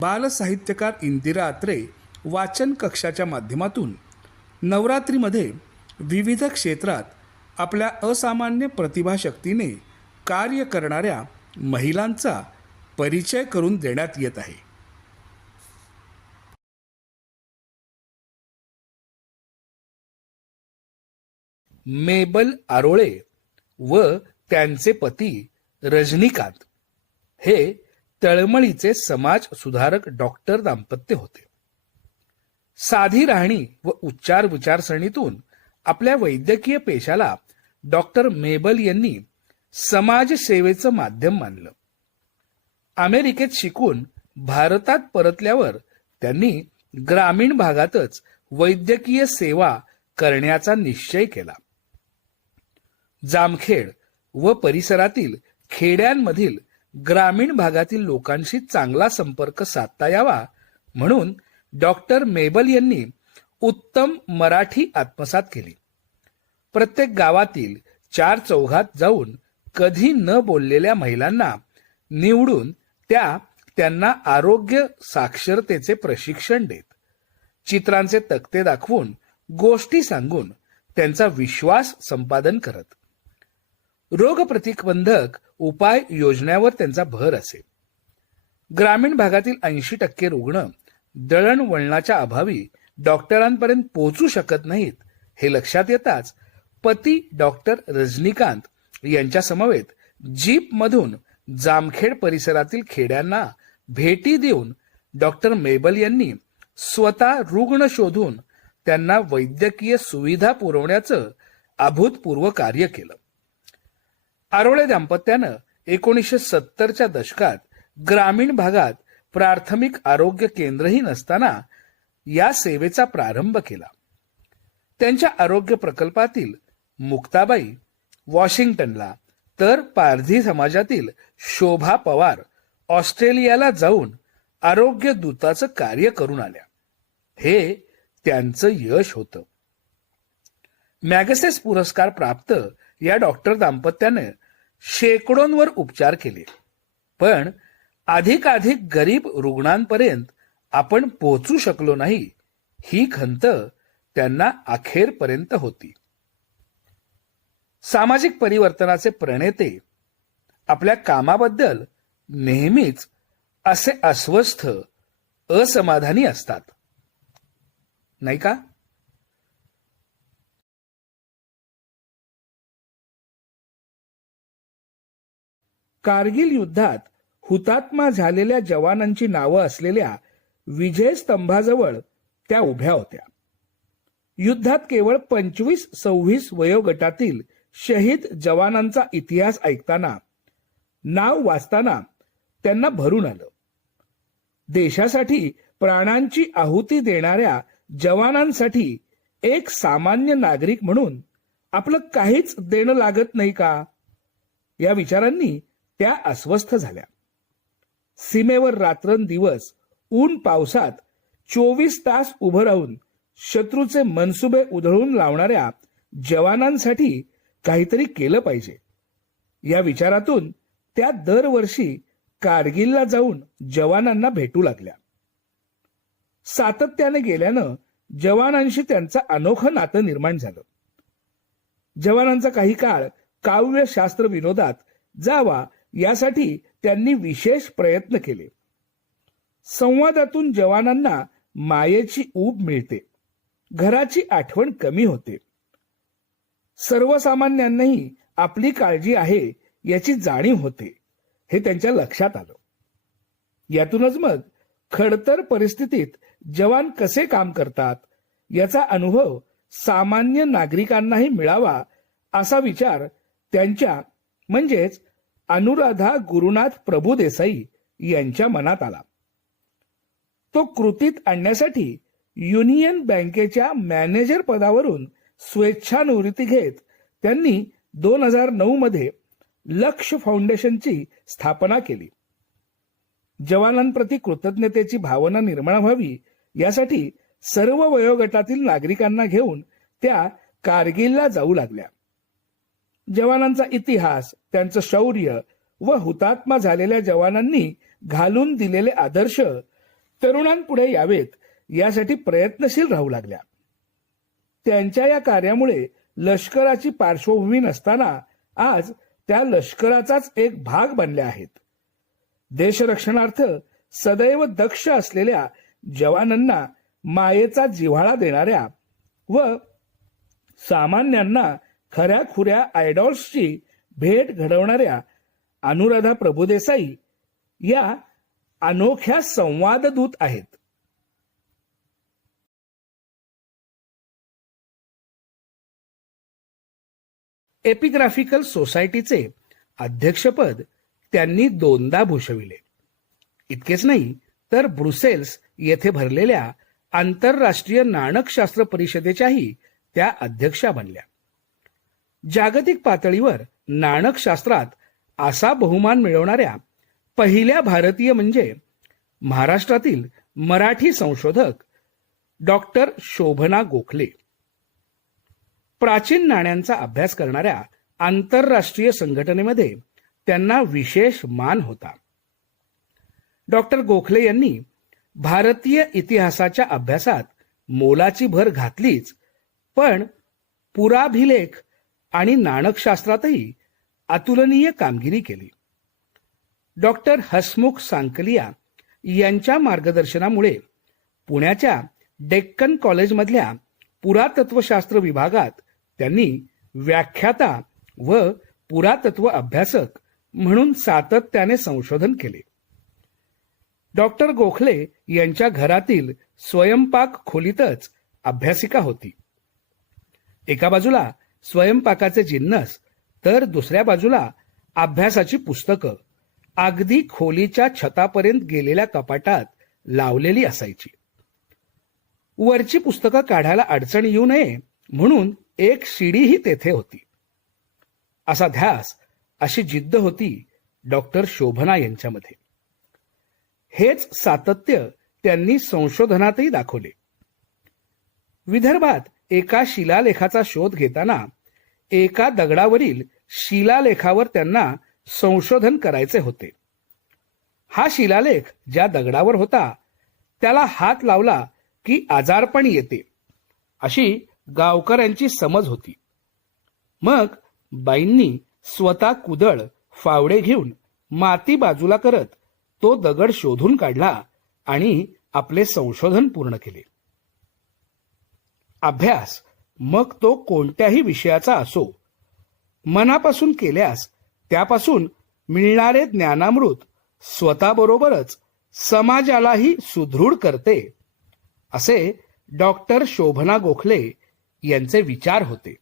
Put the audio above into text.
बालसाहित्यकार इंदिरा आत्रे वाचन कक्षाच्या माध्यमातून नवरात्रीमध्ये विविध क्षेत्रात आपल्या असामान्य प्रतिभाशक्तीने कार्य करणाऱ्या महिलांचा परिचय करून देण्यात येत आहे. मेबल आरोळे व त्यांचे पती रजनीकांत. हे तळमळीचे समाज सुधारक डॉक्टर दाम्पत्य होते. साधी राहणी व उच्चार विचारसरणीतून आपल्या वैद्यकीय पेशाला डॉक्टर मेबल यांनी समाजसेवेचं माध्यम मानलं. अमेरिकेत शिकून भारतात परतल्यावर त्यांनी ग्रामीण भागातच वैद्यकीय सेवा करण्याचा निश्चय केला. जामखेड व परिसरातील खेड्यांमधील ग्रामीण भागातील लोकांशी चांगला संपर्क साधता यावा म्हणून डॉक्टर मेबल यांनी उत्तम मराठी आत्मसात केली. प्रत्येक गावातील चार चौघात जाऊन कधी न बोललेल्या महिलांना निवडून त्या त्यांना आरोग्य साक्षरतेचे प्रशिक्षण देत चित्रांचे तक्ते दाखवून गोष्टी सांगून त्यांचा विश्वास संपादन करत. रोगप्रतिबंधक उपाय योजण्यावर त्यांचा भर असेल. ग्रामीण भागातील ऐंशी टक्के रुग्ण दळणवळणाच्या अभावी डॉक्टरांपर्यंत पोहोचू शकत नाहीत हे लक्षात येताच पती डॉक्टर रजनीकांत यांच्या समवेत जामखेड परिसरातील खेड्यांना भेटी देऊन डॉक्टर मेबल यांनी स्वतः रुग्ण शोधून त्यांना वैद्यकीय सुविधा पुरवण्याचं अभूतपूर्व कार्य केलं. आरोळे दाम्पत्यानं एकोणीसशे सत्तरच्या दशकात ग्रामीण भागात प्राथमिक आरोग्य केंद्रही नसताना या सेवेचा प्रारंभ केला. त्यांच्या आरोग्य प्रकल्पातील मुक्ताबाई वॉशिंग्टनला तर पारधी समाजातील शोभा पवार ऑस्ट्रेलियाला जाऊन आरोग्य दूताचं कार्य करून आल्या. हे त्यांचं यश होतं. मॅगसेस पुरस्कार प्राप्त या डॉक्टर दाम्पत्याने शेकडोंवर उपचार केले. पण अधिकाधिक गरीब रुग्णांपर्यंत आपण पोहोचू शकलो नाही ही खंत त्यांना अखेरपर्यंत होती. सामाजिक परिवर्तनाचे प्रणेते आपल्या कामाबद्दल नेहमीच असे अस्वस्थ असमाधानी असतात. नाही का? कारगिल युद्धात हुतात्मा झालेल्या जवानांची नावं असलेल्या विजय स्तंभाजवळ त्या उभ्या होत्या. युद्धात केवळ पंचवीस सव्वीस वयोगटातील शहीद जवानांचा इतिहास ऐकताना नाव वाचताना त्यांना भरून आलं. देशासाठी प्राणांची आहुती देणाऱ्या जवानांसाठी एक सामान्य नागरिक म्हणून आपलं काहीच देणं लागत नाही का? या विचारांनी त्या अस्वस्थ झाल्या. सीमेवर रात्रंदिवस ऊन पावसात चोवीस तास उभं राहून शत्रूचे मनसुबे उधळून लावणाऱ्या जवानांसाठी काहीतरी केलं पाहिजे. या विचारातून त्या दरवर्षी कारगिलला जाऊन जवानांना भेटू लागल्या. सातत्याने गेल्यानं जवानांशी त्यांचं अनोखं नातं निर्माण झालं. जवानांचा काही काळ काव्यशास्त्र विनोदात जावा यासाठी त्यांनी विशेष प्रयत्न केले. संवादातून जवानांना मायेची ऊब मिळते. घराची आठवण कमी होते. सर्वसामान्यांनाही आपली काळजी आहे याची जाणीव होते हे त्यांच्या लक्षात आलं. यातूनच मग खडतर परिस्थितीत जवान कसे काम करतात याचा अनुभव सामान्य नागरिकांनाही मिळावा असा विचार त्यांच्या म्हणजेच अनुराधा गुरुनाथ प्रभू देसाई यांच्या मनात आला. तो कृतीत आणण्यासाठी युनियन बँकेच्या मॅनेजर पदावरून स्वेच्छानिवृत्ती घेत त्यांनी दोन हजार नऊ मध्ये लक्ष फाउंडेशनची स्थापना केली. जवानांप्रती कृतज्ञतेची भावना निर्माण व्हावी यासाठी सर्व वयोगटातील नागरिकांना घेऊन त्या कारगिलला जाऊ लागल्या. जवानांचा इतिहास त्यांचं शौर्य व हुतात्मा झालेल्या जवानांनी घालून दिलेले आदर्श तरुणांपुढे यावेत यासाठी प्रयत्नशील राहू लागल्या. त्यांच्या या कार्यामुळे लष्कराची पार्श्वभूमी नसताना आज त्या लष्कराचाच एक भाग बनल्या आहेत. देशरक्षणार्थ सदैव दक्ष असलेल्या जवानांना मायेचा जिव्हाळा देणाऱ्या व सामान्यांना खऱ्या खुऱ्या आयडॉल्सची भेट घडवणाऱ्या अनुराधा प्रभुदेसाई या अनोख्या संवाददूत आहेत. एपिग्राफिकल सोसायटीचे अध्यक्षपद त्यांनी दोनदा भूषविले. इतकेच नाही तर ब्रुसेल्स येथे भरलेल्या आंतरराष्ट्रीय नाणकशास्त्र परिषदेच्याही त्या अध्यक्षा बनल्या. जागतिक पातळीवर नाणकशास्त्रात असा बहुमान मिळवणाऱ्या पहिल्या भारतीय म्हणजे महाराष्ट्रातील मराठी संशोधक डॉक्टर शोभना गोखले. प्राचीन नाण्यांचा अभ्यास करणाऱ्या आंतरराष्ट्रीय संघटनेमध्ये त्यांना विशेष मान होता. डॉक्टर गोखले यांनी भारतीय इतिहासाच्या अभ्यासात मोलाची भर घातलीच पण पुराभिलेख आणि नाणकशास्त्रातही अतुलनीय कामगिरी केली. डॉक्टर हसमुख सांकलिया यांच्या मार्गदर्शनामुळे पुण्याच्या डेक्कन कॉलेजमधल्या पुरातत्वशास्त्र विभागात त्यांनी व्याख्याता व पुरातत्व अभ्यासक म्हणून सातत्याने संशोधन केले. डॉक्टर गोखले यांच्या घरातील स्वयंपाक खोलीतच अभ्यासिका होती. एका बाजूला स्वयंपाकाचे जिन्नस तर दुसऱ्या बाजूला अभ्यासाची पुस्तकं. अगदी खोलीच्या छतापर्यंत गेलेल्या कपाटात लावलेली असायची. वरची पुस्तकं काढायला अडचण येऊ नये म्हणून एक शिडीही तेथे होती. असा ध्यास अशी जिद्द होती डॉक्टर शोभना यांच्यामध्ये. हेच सातत्य त्यांनी संशोधनातही दाखवले. विदर्भात एका शिलालेखाचा शोध घेताना एका दगडावरील शिलालेखावर त्यांना संशोधन करायचे होते. हा शिलालेख ज्या दगडावर होता त्याला हात लावला की आजारपण येते अशी गावकऱ्यांची समज होती. मग बाईंनी स्वतः कुदळ फावडे घेऊन माती बाजूला करत तो दगड शोधून काढला आणि आपले संशोधन पूर्ण केले. अभ्यास मग तो कोणत्याही विषयाचा असो. मनापासून केल्यास त्यापासून मिळणारे ज्ञानामृत स्वतःबरोबरच समाजालाही सुदृढ करते असे डॉक्टर शोभना गोखले यांचे विचार होते.